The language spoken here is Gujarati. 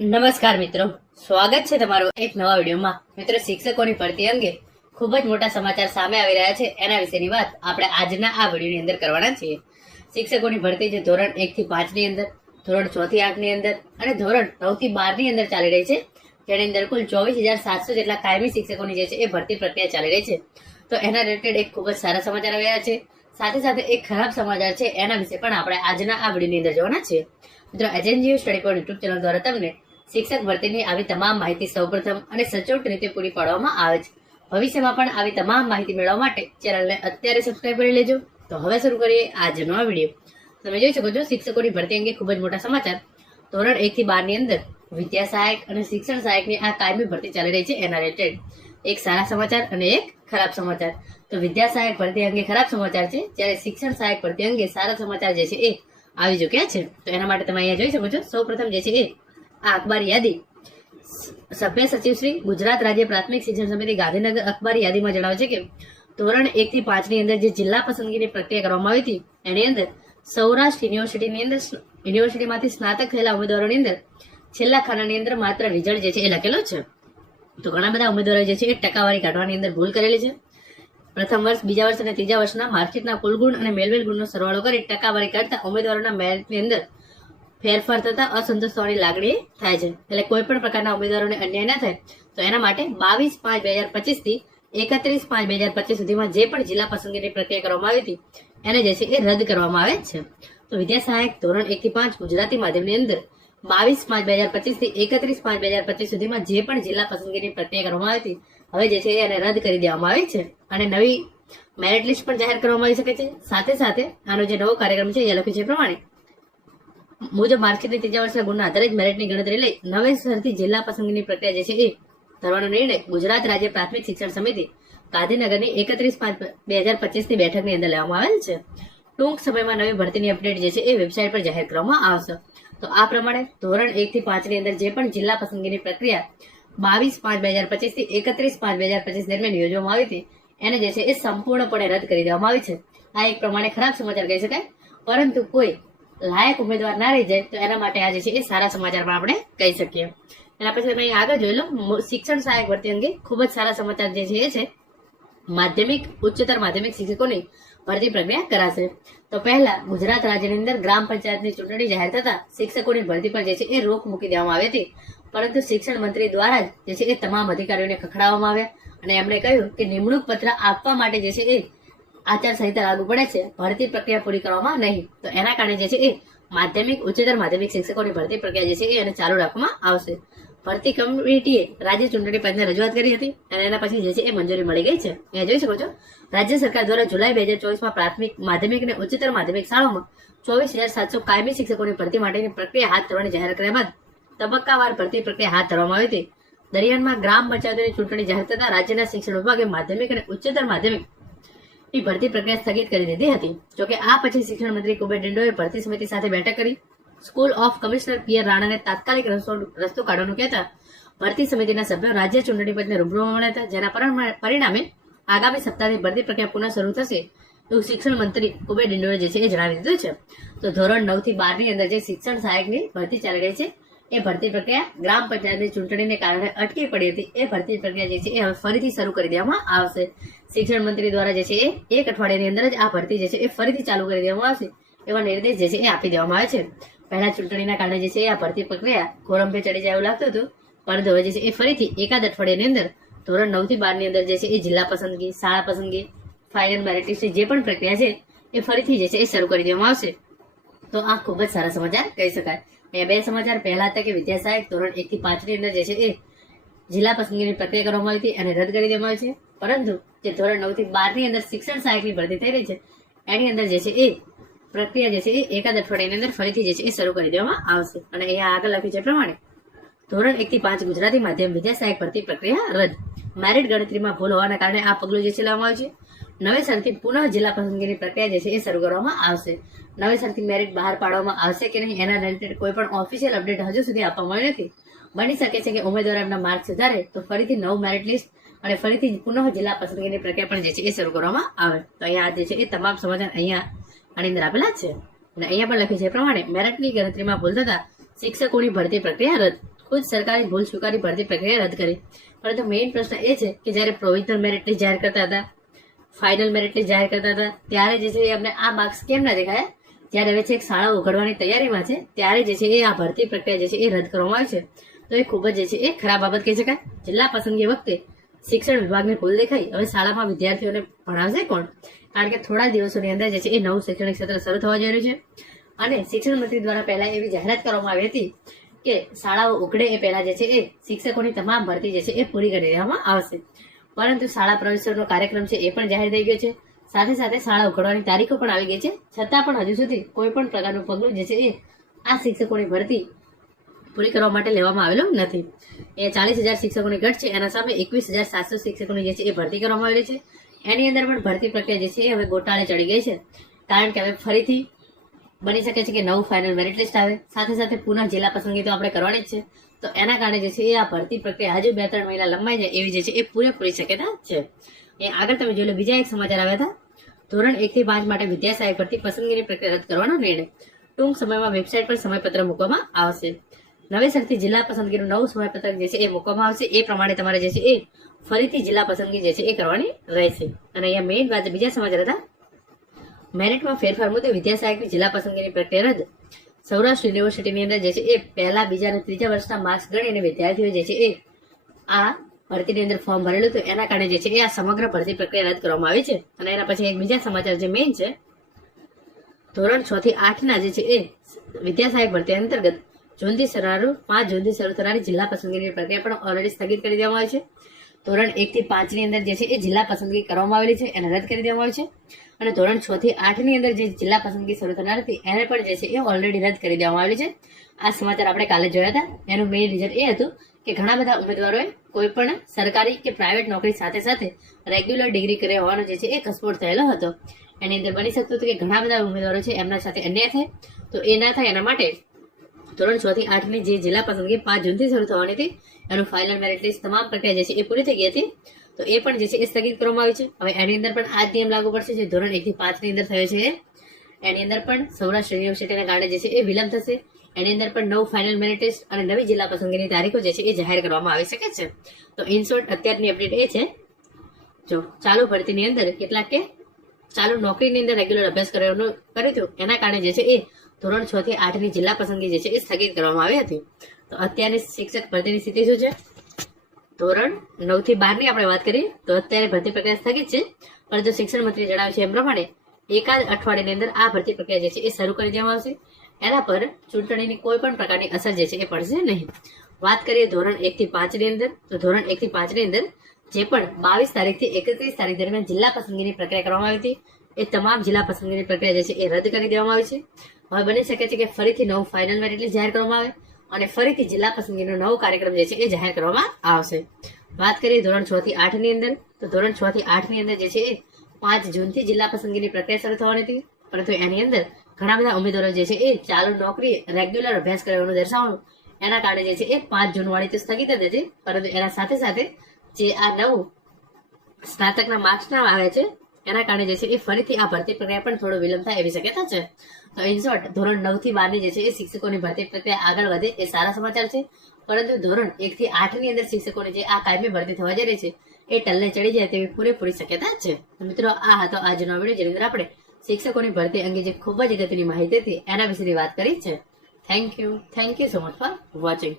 નમસ્કાર મિત્રો. સ્વાગત છે તમારું એક નવા વિડીયોમાં. મિત્રો, શિક્ષકોની ભરતી અંગે ખૂબ જ મોટા સમાચાર સામે આવી રહ્યા છે. એના વિશેની વાત આપણે આજના આ વિડીયોની અંદર કરવાના છીએ. શિક્ષકોની ભરતી જે ધોરણ એકથી પાંચની અંદર, ધોરણ ચોથી આઠની અંદર અને ધોરણ નવથી બારની અંદર ચાલી રહી છે. જેની અંદર કુલ ચોવીસ હજાર સાતસો જેટલા કાયમી શિક્ષકોની જે છે એ ભરતી પ્રક્રિયા ચાલી રહી છે. તો એના રિલેટેડ એક ખૂબ જ સારા સમાચાર આવ્યા છે. સાથે સાથે એક ખરાબ સમાચાર છે એના વિશે પણ આપણે આજના આ વિડીયોની અંદર જોવાના છીએ. મિત્રો એજન્જીઓ સ્ટડી પોઈન્ટ યુટ્યુબ ચેનલ દ્વારા તમને શિક્ષક ભરતીની આવી તમામ માહિતી સૌપ્રથમ અને સચોટ રીતે પૂરી પાડવામાં આવે છે. ભવિષ્યમાં પણ આવી તમામ માહિતી મેળવવા માટે ચેનલને અત્યારે સબસ્ક્રાઇબ કરી લેજો. તો હવે શરૂ કરીએ આજનો આ વીડિયો. તમે જોઈ શકો છો, શિક્ષકોની ભરતી અંગે ખૂબ જ મોટા સમાચાર. ધોરણ એક થી બારની અંદર વિદ્યા સહાયક અને શિક્ષણ સહાયકની આ કાયમી ભરતી ચાલી રહી છે એના રિલેટેડ એક સારા સમાચાર અને એક ખરાબ સમાચાર. તો વિદ્યા સહાયક ભરતી અંગે ખરાબ સમાચાર છે, જ્યારે શિક્ષણ સહાયક ભરતી અંગે સારા સમાચાર જે છે એ આવી ચૂક્યા છે. તો એના માટે તમે અહીંયા જોઈ શકો છો સૌ પ્રથમ જે છે એ અખબાર યાદી. સભ્ય સચિવ શ્રી ગુજરાત રાજ્ય પ્રાથમિક શિક્ષણ સમિતિ ગાંધીનગર અખબાર યાદીમાં જણાવે છે કે ધોરણ એક થી પાંચની અંદર જે જિલ્લા પસંદગીની પ્રક્રિયા કરવામાં આવી હતી, એની અંદર સૌરાષ્ટ્ર યુનિવર્સિટીની અંદર યુનિવર્સિટીમાંથી સ્નાતક થયેલા ઉમેદવારોની અંદર છેલ્લા ખાનાની અંદર માત્ર રિઝલ્ટ જે છે એ લખેલો છે. તો ઘણા બધા ઉમેદવારો જે છે એ ટકાવારી કાઢવાની અંદર ભૂલ કરેલી છે. પ્રથમ વર્ષ, બીજા વર્ષ અને ત્રીજા વર્ષના માર્કશીટના કુલ ગુણ અને મેળવેલ ગુણનો સરવાળો કરી ટકાવારી કાઢતા ઉમેદવારોના મેરિટની અંદર ફેરફાર થતા અસંતોષ થવાની લાગણી થાય છે. એટલે કોઈ પણ પ્રકારના ઉમેદવારોને અન્યાય ના થાય, તો એના માટે બાવીસ પાંચ બે હજાર પચીસથી એકત્રીસ પાંચ બે હજાર પચીસ સુધીમાં જે પણ જિલ્લા પસંદગીની પ્રક્રિયા કરવામાં આવી હતી, એને જે છે એ રદ કરવામાં આવે છે. તો વિદ્યા સહાયક ધોરણ એક થી પાંચ ગુજરાતી માધ્યમની અંદર બાવીસ પાંચ બે હજાર પચીસથી એકત્રીસ પાંચ બે હજાર પચીસ સુધીમાં જે પણ જિલ્લા પસંદગીની પ્રક્રિયા કરવામાં આવી હતી, હવે જે છે એને રદ કરી દેવામાં આવી છે. અને નવી મેરિટ લિસ્ટ પણ જાહેર કરવામાં આવી શકે છે. સાથે સાથે આનો જે નવો કાર્યક્રમ છે એ લખ્યું છે પ્રમાણે મુજબ માર્કશીટની ત્રીજા વર્ષના ગુણના આધારે જ મેરિટની ગણતરી લઈ નવેસરથી જિલ્લા પસંદગીની પ્રક્રિયા જે છે એ કરવાનો નિર્ણય ગુજરાત રાજ્ય પ્રાથમિક શિક્ષણ સમિતિ ગાંધીનગરની એકત્રીસ પાંચ બે હજાર પચીસની બેઠકની અંદર લેવામાં આવેલ છે. ટૂંક સમયમાં નવી ભરતીની અપડેટ જે છે એ વેબસાઇટ પર જાહેર કરવામાં આવશે. તો આ પ્રમાણે ધોરણ એક થી પાંચની અંદર જે પણ જિલ્લા પસંદગીની પ્રક્રિયા બાવીસ પાંચ બે હજાર પચીસથી એકત્રીસ પાંચ બે હજાર પચીસ દરમિયાન યોજવામાં આવી હતી, એને જે છે એ સંપૂર્ણપણે રદ કરી દેવામાં આવી છે. આ એક પ્રમાણે ખરાબ સમાચાર કહી શકાય. પરંતુ કોઈ લાયક ઉમેદવાર ના રહી જાય, તો એના માટે આ જે છે એ સારા સમાચાર પણ આપણે કહી શકીએ. એના પછી તમે આગળ જોઈ લો શિક્ષણ સહાયક ભરતી અંગે ખૂબ જ સારા સમાચાર જે છે એ છે, માધ્યમિક, ઉચ્ચતર માધ્યમિક શિક્ષકોની ભરતી પ્રક્રિયા કરાશે. તો પહેલા ગુજરાત રાજ્યની અંદર ગ્રામ પંચાયતની ચૂંટણી જાહેર થતા શિક્ષકોની ભરતી પર જે છે એ રોક મૂકી દેવામાં આવી હતી. પરંતુ શિક્ષણ મંત્રી દ્વારા જ જે છે એ તમામ અધિકારીઓને ખખડાવવામાં આવ્યા અને એમણે કહ્યું કે નિમણૂક પત્ર આપવા માટે જે છે એ આચારસંહિતા લાગુ પડે છે, ભરતી પ્રક્રિયા પૂરી કરવામાં નહીં. તો એના કારણે જે છે એ માધ્યમિક, ઉચ્ચતર માધ્યમિક શિક્ષકોની ભરતી પ્રક્રિયા જે છે એને ચાલુ રાખવામાં આવશે. ભરતી કમિટીએ રાજ્ય ચૂંટણી પંચને રજૂઆત કરી હતી અને એના પછી જે છે એ મંજૂરી મળી ગઈ છે. અહીંયા જોઈ શકો છો, રાજ્ય સરકાર દ્વારા જુલાઈ બે હજાર ચોવીસમાં પ્રાથમિક, માધ્યમિક અને ઉચ્ચતર માધ્યમિક શાળાઓમાં ચોવીસ હજાર સાતસો કાયમી શિક્ષકોની ભરતી માટેની પ્રક્રિયા હાથ ધરવાની જાહેર કર્યા બાદ તબક્કાવાર ભરતી પ્રક્રિયા હાથ ધરવામાં આવી હતી. દરમિયાનમાં ગ્રામ પંચાયતોની ચૂંટણી જાહેર થતા રાજ્યના શિક્ષણ વિભાગે માધ્યમિક અને ઉચ્ચતર માધ્યમિક ની ભરતી પ્રક્રિયા સ્થગિત કરી દીધી હતી. જોકે આ પછી શિક્ષણ મંત્રી કુબેર ડિંડોએ ભરતી સમિતિ સાથે બેઠક કરી. School of commissioner P R રાણાને તાત્કાલિક રસ્તો કાઢવાનું કહેતા ભરતી સમિતિના સભ્યો રાજ્ય ચૂંટણી પંચને રૂબરૂમાં મળ્યા હતા. જેના પરિણામે આગામી સપ્તાહથી ભરતી પ્રક્રિયા પુનઃ શરૂ થશે એવું શિક્ષણ મંત્રી કુબેર ડિંડોરે જે છે એ જણાવી દીધું છે. તો ધોરણ નવથી બારની અંદર જે શિક્ષણ સહાયકની ભરતી ચાલી રહી છે એ ભરતી પ્રક્રિયા ગ્રામ પંચાયતની ચૂંટણીને કારણે અટકી પડી હતી. એ ભરતી પ્રક્રિયા જે છે એ હવે ફરીથી શરૂ કરી દેવામાં આવશે. શિક્ષણ મંત્રી દ્વારા જે છે એ એક અઠવાડિયાની અંદર જ આ ભરતી જે છે એ ફરીથી ચાલુ કરી દેવામાં આવશે. એવા નિર્દેશ જે છે એ આપી દેવામાં આવે છે. પહેલા ચૂંટણીના કારણે જે છે આ ભરતી પ્રક્રિયા ગોરંભે ચડી જાય એવું લાગતું હતું. પરંતુ હવે જે છે એ ફરીથી એકાદ અઠવાડિયાની અંદર, ધોરણ નવથી બારની અંદર જે છે એ જિલ્લા પસંદગી, શાળા પસંદગી ફાઇનલ મેરિટ લિસ્ટની જે પણ પ્રક્રિયા છે એ ફરીથી જે છે એ શરૂ કરી દેવામાં આવશે. તો આ ખૂબ જ સારા સમાચાર કહી શકાય. અહીંયા બે સમાચાર પહેલા હતા કે વિદ્યા સહાયક ધોરણ એક થી પાંચની અંદર જે છે એ જિલ્લા પસંદગીની પ્રક્રિયા કરવામાં આવી હતી અને રદ કરી દેવામાં આવી છે. પરંતુ જે ધોરણ નવથી બારની અંદર શિક્ષણ સહાયકની ભરતી થઈ રહી છે, એની અંદર જે છે એ પ્રક્રિયા જે છે એ એકાદ અઠવાડિયાની અંદર ફરીથી જે છે એ શરૂ કરી દેવામાં આવશે. અને અહીંયા આગળ લખ્યું છે એ પ્રમાણે, ધોરણ એક થી પાંચ ગુજરાતી માધ્યમ વિદ્યા સહાયક ભરતી પ્રક્રિયા રદ. મેરિટ ગણતરીમાં ભૂલ હોવાના કારણે આ પગલું જે છે લેવામાં આવ્યું છે. નવેસરથી પુનઃ જિલ્લા પસંદગીની પ્રક્રિયા જે છે એ શરૂ કરવામાં આવશે. નવેસરથી મેરિટ બહાર પાડવામાં આવશે કે નહીં એના રિલેટેડ કોઈ પણ ઓફિશિયલ અપડેટ હજુ સુધી આપવામાં આવી નથી. બની શકે છે કે ઉમેદવાર એમના માર્ક સુધારે તો ફરીથી નવ મેરિટ લિસ્ટ અને ફરીથી પુનઃ જિલ્લા પસંદગીની પ્રક્રિયા પણ જે છે એ શરૂ કરવામાં આવે. તો અહીંયા જે છે એ તમામ સમાધાન અહીંયા આની અંદર આપેલા છે. અને અહીંયા પણ લખ્યું છે એ પ્રમાણે મેરિટની ગણતરીમાં ભૂલ થતા શિક્ષકોની ભરતી પ્રક્રિયા રદ. ખુદ સરકારે ભૂલ સ્વીકારી ભરતી પ્રક્રિયા રદ કરી. પરંતુ મેઇન પ્રશ્ન એ છે કે જ્યારે પ્રોવિઝનલ મેરિટ જાહેર કરતા હતા ફાઇનલ મેરિટ જાહેર કરતા હતા. ત્યારે જે છે એ અમને આ માર્ક્સ કેમ ના દેખાયા? જ્યારે હવે છે એક શાળા ઉઘડવાની તૈયારીમાં છે, ત્યારે જે છે એ આ ભરતી પ્રક્રિયા જે છે એ રદ કરવામાં આવી છે. તો એ ખૂબ જ જે છે એ ખરાબ બાબત કહી શકાય. જિલ્લા પસંદગી વખતે શિક્ષણ વિભાગને ભૂલ દેખાઈ. હવે શાળામાં વિદ્યાર્થીઓને ભણાવશે કોણ? કારણ કે થોડા દિવસોની અંદર જે છે એ નવું શૈક્ષણિક સત્ર શરૂ થવા જઈ રહ્યું છે. અને શિક્ષણ મંત્રી દ્વારા પહેલા એવી જાહેરાત કરવામાં આવી હતી કે શાળાઓ ઉઘડે એ પહેલા જે છે એ શિક્ષકોની તમામ ભરતી જે છે એ પૂરી કરી દેવામાં આવશે. પરંતુ શાળા પ્રવેશનો કાર્યક્રમ છે એ પણ જાહેર થઈ ગયો છે. સાથે સાથે શાળા ઉઘડવાની તારીખો પણ આવી ગઈ છે. છતાં પણ હજુ સુધી કોઈ પણ પ્રકારનું પગલું જે છે એ આ શિક્ષકોની ભરતી પૂરી કરવા માટે લેવામાં આવેલો નથી. એ ચાલીસ હજાર શિક્ષકોની ઘટ છે. એના સામે એકવીસ હજાર સાતસો શિક્ષકોની જે છે એ ભરતી કરવામાં આવેલી છે. એની અંદર પણ ભરતી પ્રક્રિયા જે છે એ હવે ગોટાળે ચડી ગઈ છે. કારણ કે હવે ફરીથી બની શકે છે કે નવું ફાઇનલ મેરિટ લિસ્ટ આવે. સાથે સાથે પુનઃ જિલ્લા પસંદગી તો આપણે કરવાની જ છે. તો એના કારણે જે છે એ આ ભરતી પ્રક્રિયા હજુ બે ત્રણ મહિના લંબાઈ જાય એવી જે છે એ પૂરેપૂરી શક્યતા છે. એ આગળ તમે જોઈ લો, બીજા એક સમાચાર આવ્યા હતા. ધોરણ એક થી પાંચ માટે વિદ્યા સહાયક ભરતી પસંદગીની પ્રક્રિયા રદ કરવાનો નિર્ણય. ટૂંક સમયમાં વેબસાઇટ પર સમયપત્ર મૂકવામાં આવશે. નવેસરથી જિલ્લા પસંદગીનું નવું સમયપત્રક જે છે એ મૂકવામાં આવશે. એ પ્રમાણે તમારે જે છે એ ફરીથી જિલ્લા પસંદગી જે છે એ કરવાની રહેશે. અને અહીંયા મેઇન વાત બીજા સમાચાર હતા. મેરિટમાં ફેરફાર મુદ્દે વિદ્યા સહાયકની જિલ્લા પસંદગીની પ્રક્રિયા રદ. સૌરાષ્ટ્ર યુનિવર્સિટીની અંદર જે છે એ પહેલા, બીજા અને ત્રીજા વર્ષના માર્ક્સ ગણીને વિદ્યાર્થીઓ જે છે એ આ ભરતીની અંદર ફોર્મ ભરેલું હતું. એના કારણે જે છે એ આ સમગ્ર ભરતી પ્રક્રિયા રદ કરવામાં આવી છે. અને એના પછી એક બીજા સમાચાર જે મેઇન છે, ધોરણ છ થી આઠના જે છે એ વિદ્યા ભરતી અંતર્ગત જૂનથી શરૂ પાંચ જૂનથી શરૂ થનારી જિલ્લા પસંદગીની પ્રક્રિયા પણ ઓલરેડી સ્થગિત કરી દેવામાં આવી છે. ધોરણ એક થી પાંચની અંદર જે છે એ જિલ્લા પસંદગી કરવામાં આવેલી છે, એને રદ કરી દેવામાં આવી છે. અને ધોરણ છ થી આઠની અંદર જે જિલ્લા પસંદગી શરૂ થનાર હતી, એને પણ જે છે એ ઓલરેડી રદ કરી દેવામાં આવેલી છે. આ સમાચાર આપણે કાલે જોયા હતા. એનું મેઇન રીઝન એ હતું કે ઘણા બધા ઉમેદવારોએ કોઈ પણ સરકારી કે પ્રાઇવેટ નોકરી સાથે સાથે રેગ્યુલર ડિગ્રી કરે હોવાનો જે છે એ કસપોટ થયેલો હતો. એની અંદર બની શકતું હતું કે ઘણા બધા ઉમેદવારો છે એમના સાથે અન્યાય થાય. તો એ ના થાય એના માટે ધોરણ છ થી આઠની જે જિલ્લા પસંદગી પાંચ જૂનથી શરૂ થવાની હતી, એનું ફાઇનલ મેરિટ લિસ્ટ તમામ પ્રક્રિયા જે છે એ પૂરી થઈ ગઈ હતી. તો એ પણ જે છે એ સ્થગિત કરવામાં આવી છે. હવે એની અંદર પણ આ જ નિયમ લાગુ પડશે જે ધોરણ એક થી પાંચ અંદર થયો છે. એની અંદર પણ સૌરાષ્ટ્ર યુનિવર્સિટીના કારણે જે છે એ વિલંબ થશે. એની અંદર પણ નવું ફાઇનલ મેરિટ લિસ્ટ અને નવી જિલ્લા પસંદગીની તારીખો જે છે એ જાહેર કરવામાં આવી શકે છે. તો ઇન શોર્ટ અત્યારની અપડેટ એ છે. જો ચાલુ ભરતીની અંદર કેટલાક કે ચાલુ નોકરીની અંદર રેગ્યુલર અભ્યાસ કરવાનું કર્યું હતું, એના કારણે જે છે એ ધોરણ છ થી આઠની જિલ્લા પસંદગી જે છે એ સ્થગિત કરવામાં આવી હતી. તો અત્યારની શિક્ષક ભરતીની સ્થિતિ શું છે? ધોરણ નવથી બારની આપણે વાત કરીએ તો અત્યારે ભરતી પ્રક્રિયા સ્થગિત છે. પરંતુ શિક્ષણ મંત્રી જણાવ્યું છે એમ પ્રમાણે, એકાદ અઠવાડિયાની અંદર આ ભરતી પ્રક્રિયા જે છે એ શરૂ કરી દેવામાં આવશે. એના પર ચૂંટણીની કોઈ પણ પ્રકારની અસર જે છે એ પડશે નહીં. વાત કરીએ ધોરણ એક થી પાંચની અંદર, તો ધોરણ એક થી પાંચની અંદર જે પણ બાવીસ તારીખથી એકત્રીસ તારીખ દરમિયાન જિલ્લા પસંદગીની પ્રક્રિયા કરવામાં આવી હતી. એ તમામ જિલ્લા પસંદગીની પ્રક્રિયા જે છે એ રદ કરી દેવામાં આવી છે. હવે બની શકે છે કે ફરીથી નવું ફાઇનલ મેરિટ લિસ્ટ જાહેર કરવામાં આવે અને ફરીથી જિલ્લા પસંદગીનો નવો કાર્યક્રમ જે છે એ જાહેર કરવામાં આવશે. વાત કરીએ ધોરણ છ થી આઠની અંદર, તો ધોરણ છ થી આઠની અંદર જે છે એ પાંચ જૂનથી જિલ્લા પસંદગીની પ્રક્રિયા શરૂ થવાની હતી. પરંતુ એની અંદર ઘણા બધા ઉમેદવારો જે છે એ ચાલુ નોકરી રેગ્યુલર અભ્યાસ કરવાનું દર્શાવવાનું, એના કારણે જે છે એ પાંચ જૂન વાળી તો સ્થગિત જ હતી. પરંતુ એના સાથે સાથે જે આ નવું સ્નાતકના માર્ક્સ ના આવે છે એના કારણે જે છે એ ફરીથી આ ભરતી પ્રક્રિયા પણ થોડો વિલંબ થાય એવી શક્યતા છે. તો ઇન શોર્ટ ધોરણ નવથી બારની જે છે એ શિક્ષકોની ભરતી પ્રક્રિયા આગળ વધે એ સારા સમાચાર છે. પરંતુ ધોરણ એક થી આઠની અંદર શિક્ષકોની જે આ કાયમી ભરતી થવા જઈ રહી છે, એ ટલ્લે ચડી જાય તેવી પૂરેપૂરી શક્યતા છે. મિત્રો, આ હતો આજનો વીડિયો જેની અંદર આપણે શિક્ષકોની ભરતી અંગે જે ખૂબ જ અગત્યની માહિતી હતી એના વિશેની વાત કરી છે. Thank you thank you so much for watching